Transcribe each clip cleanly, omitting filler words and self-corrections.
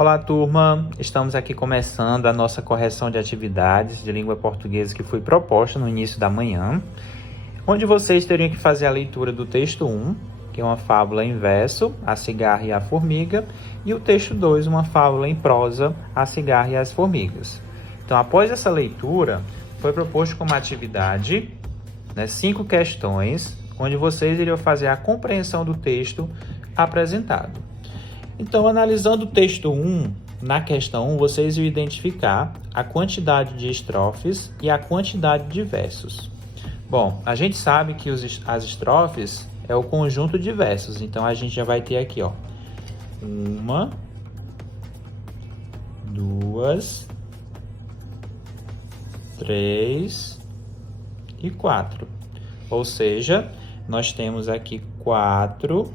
Olá, turma! Estamos aqui começando a nossa correção de atividades de língua portuguesa que foi proposta no início da manhã, onde vocês teriam que fazer a leitura do texto 1, que é uma fábula em verso, A Cigarra e a Formiga, e o texto 2, uma fábula em prosa, A Cigarra e as Formigas. Então, após essa leitura, foi proposto como atividade 5 questões, onde vocês iriam fazer a compreensão do texto apresentado. Então, analisando o texto 1, na questão 1, vocês vão identificar a quantidade de estrofes e a quantidade de versos. Bom, a gente sabe que as estrofes é o conjunto de versos, então a gente já vai ter aqui, ó, 1, 2, 3 e 4. Ou seja, nós temos aqui 4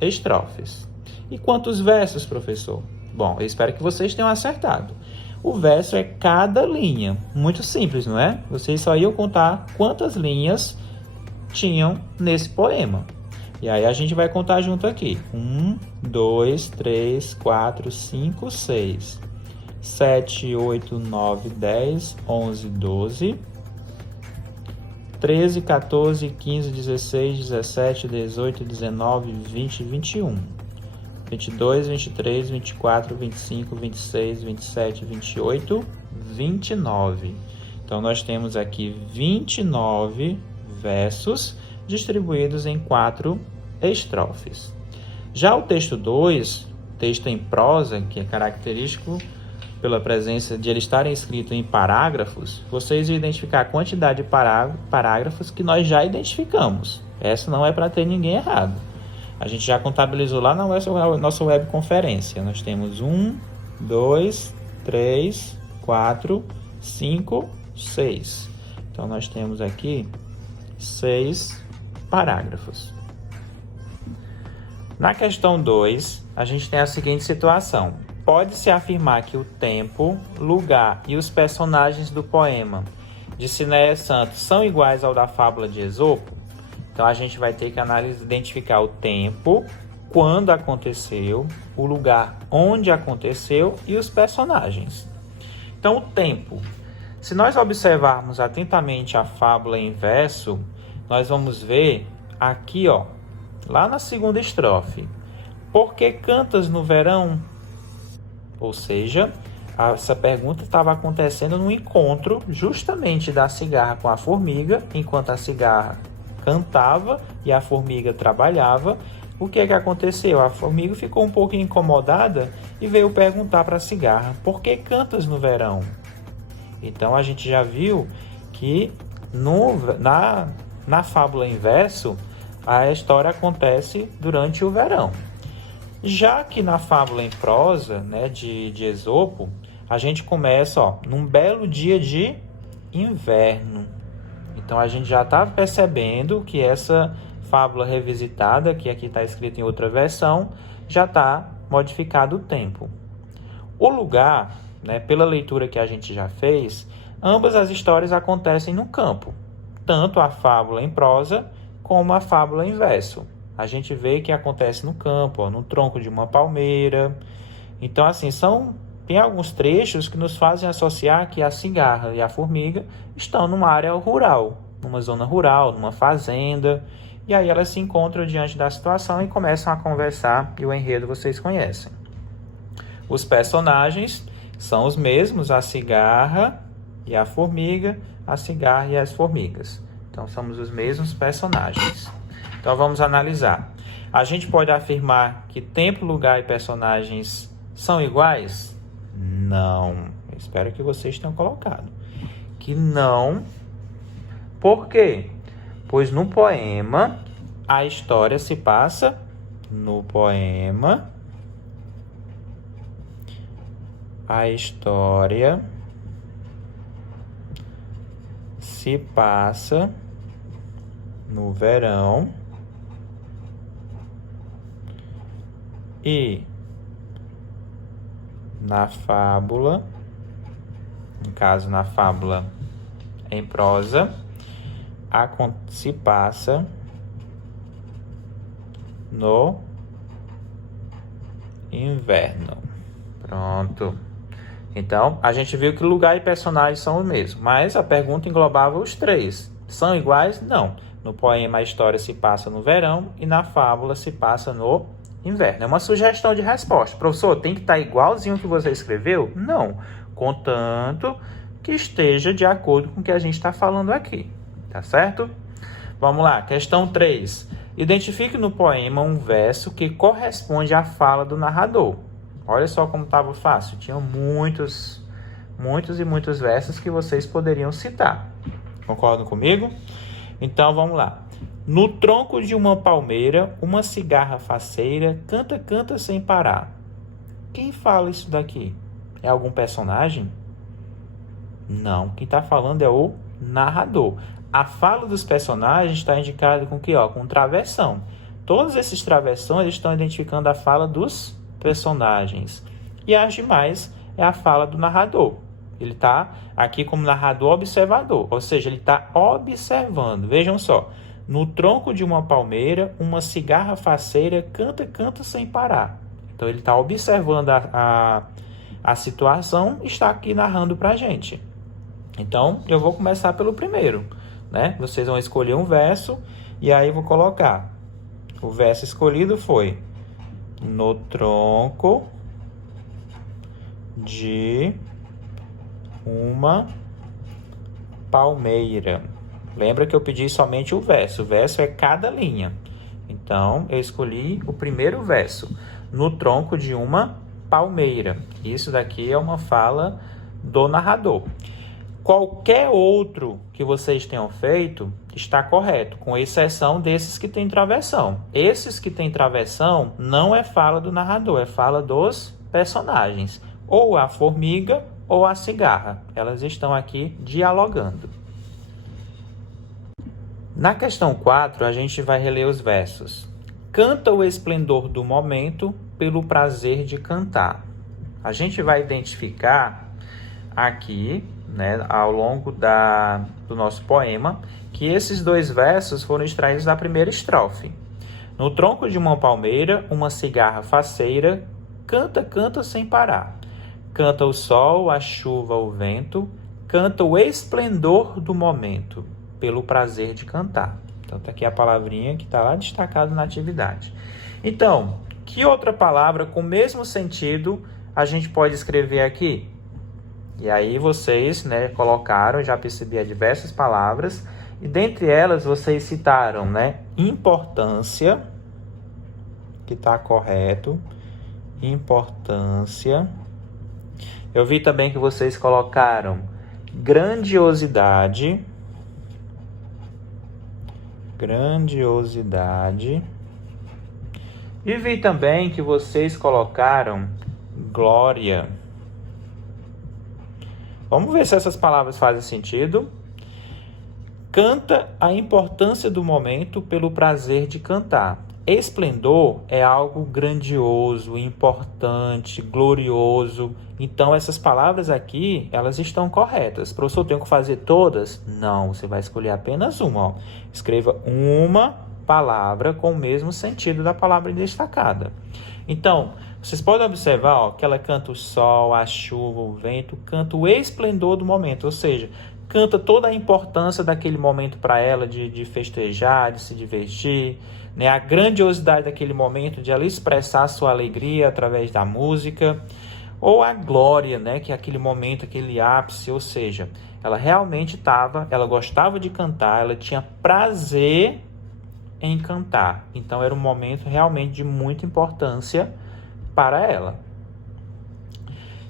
estrofes. E quantos versos, professor? Bom, eu espero que vocês tenham acertado. O verso é cada linha. Muito simples, não é? Vocês só iam contar quantas linhas tinham nesse poema. E aí a gente vai contar junto aqui. 1, 2, 3, 4, 5, 6, 7, 8, 9, 10, 11, 12, 13, 14, 15, 16, 17, 18, 19, 20, 21. 22, 23, 24, 25, 26, 27, 28, 29. Então, nós temos aqui 29 versos distribuídos em 4 estrofes. Já o texto 2, texto em prosa, que é característico pela presença de ele estar escrito em parágrafos, vocês vão identificar a quantidade de parágrafos que nós já identificamos. Essa não é para ter ninguém errado. A gente já contabilizou lá na nossa webconferência. Nós temos 1, 2, 3, 4, 5, 6. Então, nós temos aqui 6 parágrafos. Na questão 2, a gente tem a seguinte situação. Pode-se afirmar que o tempo, lugar e os personagens do poema de Cinéia Santos são iguais ao da fábula de Esopo? Então, a gente vai ter que identificar o tempo, quando aconteceu, o lugar onde aconteceu e os personagens. Então, o tempo. Se nós observarmos atentamente a fábula em verso, nós vamos ver aqui, ó, lá na segunda estrofe. Por que cantas no verão? Ou seja, essa pergunta estava acontecendo no encontro justamente da cigarra com a formiga, enquanto a cigarra cantava e a formiga trabalhava. O que aconteceu? A formiga ficou um pouco incomodada e veio perguntar para a cigarra: por que cantas no verão? Então a gente já viu que na fábula em verso a história acontece durante o verão. Já que na fábula em prosa, de Esopo, a gente começa num belo dia de inverno. Então, a gente já está percebendo que essa fábula revisitada, que aqui está escrita em outra versão, já está modificado o tempo. O lugar, pela leitura que a gente já fez, ambas as histórias acontecem no campo, tanto a fábula em prosa como a fábula em verso. A gente vê que acontece no campo, no tronco de uma palmeira. Então, assim, tem alguns trechos que nos fazem associar que a cigarra e a formiga estão numa área rural, numa zona rural, numa fazenda. E aí elas se encontram diante da situação e começam a conversar, e o enredo vocês conhecem. Os personagens são os mesmos, a cigarra e a formiga, a cigarra e as formigas. Então, somos os mesmos personagens. Então, vamos analisar. A gente pode afirmar que tempo, lugar e personagens são iguais? Não. Eu espero que vocês tenham colocado que não. Por quê? Pois no poema, a história se passa no poema. A história se passa no verão e na fábula, no caso na fábula em prosa, se passa no inverno. Pronto. Então, a gente viu que lugar e personagem são o mesmo, mas a pergunta englobava os três. São iguais? Não. No poema, a história se passa no verão e na fábula se passa no inverno. É uma sugestão de resposta. Professor, tem que estar igualzinho que você escreveu? Não. Contanto que esteja de acordo com o que a gente está falando aqui. Tá certo? Vamos lá. Questão 3. Identifique no poema um verso que corresponde à fala do narrador. Olha só como estava fácil. Tinham muitos versos que vocês poderiam citar. Concordam comigo? Então, vamos lá. No tronco de uma palmeira, uma cigarra faceira canta, canta sem parar. Quem fala isso daqui? É algum personagem? Não. Quem está falando é o narrador. A fala dos personagens está indicada com o quê? Com travessão. Todos esses travessões estão identificando a fala dos personagens. E as demais é a fala do narrador. Ele está aqui como narrador observador, ou seja, ele está observando. Vejam só, no tronco de uma palmeira, uma cigarra faceira canta, canta sem parar. Então ele está observando a situação e está aqui narrando para a gente. Então eu vou começar pelo primeiro, né? Vocês vão escolher um verso e aí eu vou colocar. O verso escolhido foi: no tronco de uma palmeira. Lembra que eu pedi somente o verso. O verso é cada linha. Então, eu escolhi o primeiro verso. No tronco de uma palmeira. Isso daqui é uma fala do narrador. Qualquer outro que vocês tenham feito está correto, com exceção desses que têm travessão. Esses que têm travessão não é fala do narrador, é fala dos personagens. Ou a formiga ou a cigarra. Elas estão aqui dialogando. Na questão 4, a gente vai reler os versos. Canta o esplendor do momento pelo prazer de cantar. A gente vai identificar aqui, né, ao longo do nosso poema, que esses dois versos foram extraídos da primeira estrofe. No tronco de uma palmeira, uma cigarra faceira canta, canta sem parar. Canta o sol, a chuva, o vento, canta o esplendor do momento, pelo prazer de cantar. Então, tá aqui a palavrinha que está lá destacada na atividade. Então, que outra palavra com o mesmo sentido a gente pode escrever aqui? E aí vocês, né, colocaram, já percebi, diversas palavras, e dentre elas vocês citaram, né, importância, que está correto, importância. Eu vi também que vocês colocaram grandiosidade, grandiosidade. E vi também que vocês colocaram glória. Vamos ver se essas palavras fazem sentido. Canta a importância do momento pelo prazer de cantar. Esplendor é algo grandioso, importante, glorioso. Então, essas palavras aqui, elas estão corretas. Professor, eu tenho que fazer todas? Não, você vai escolher apenas uma. Escreva uma palavra com o mesmo sentido da palavra destacada. Então, vocês podem observar que ela canta o sol, a chuva, o vento, canta o esplendor do momento, ou seja, canta toda a importância daquele momento para ela de festejar, de se divertir, né? A grandiosidade daquele momento de ela expressar sua alegria através da música, ou a glória, né? Que é aquele momento, aquele ápice, ou seja, ela realmente ela gostava de cantar, ela tinha prazer em cantar. Então era um momento realmente de muita importância para ela.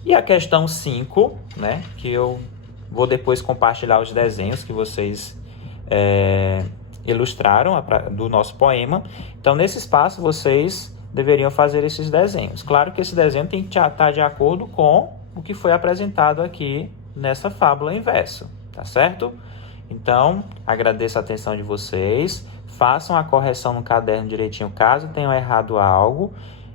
E a questão 5, né? Que eu vou depois compartilhar os desenhos que vocês ilustraram do nosso poema. Então, nesse espaço, vocês deveriam fazer esses desenhos. Claro que esse desenho tem que estar de acordo com o que foi apresentado aqui nessa fábula em verso, tá certo? Então, agradeço a atenção de vocês. Façam a correção no caderno direitinho, caso tenham errado algo.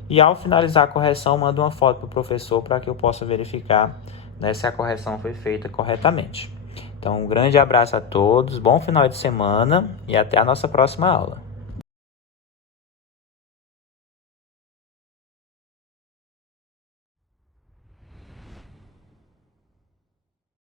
E, ao finalizar a correção, manda uma foto para o professor para que eu possa verificar, né, se a correção foi feita corretamente. Então, um grande abraço a todos, bom final de semana e até a nossa próxima aula.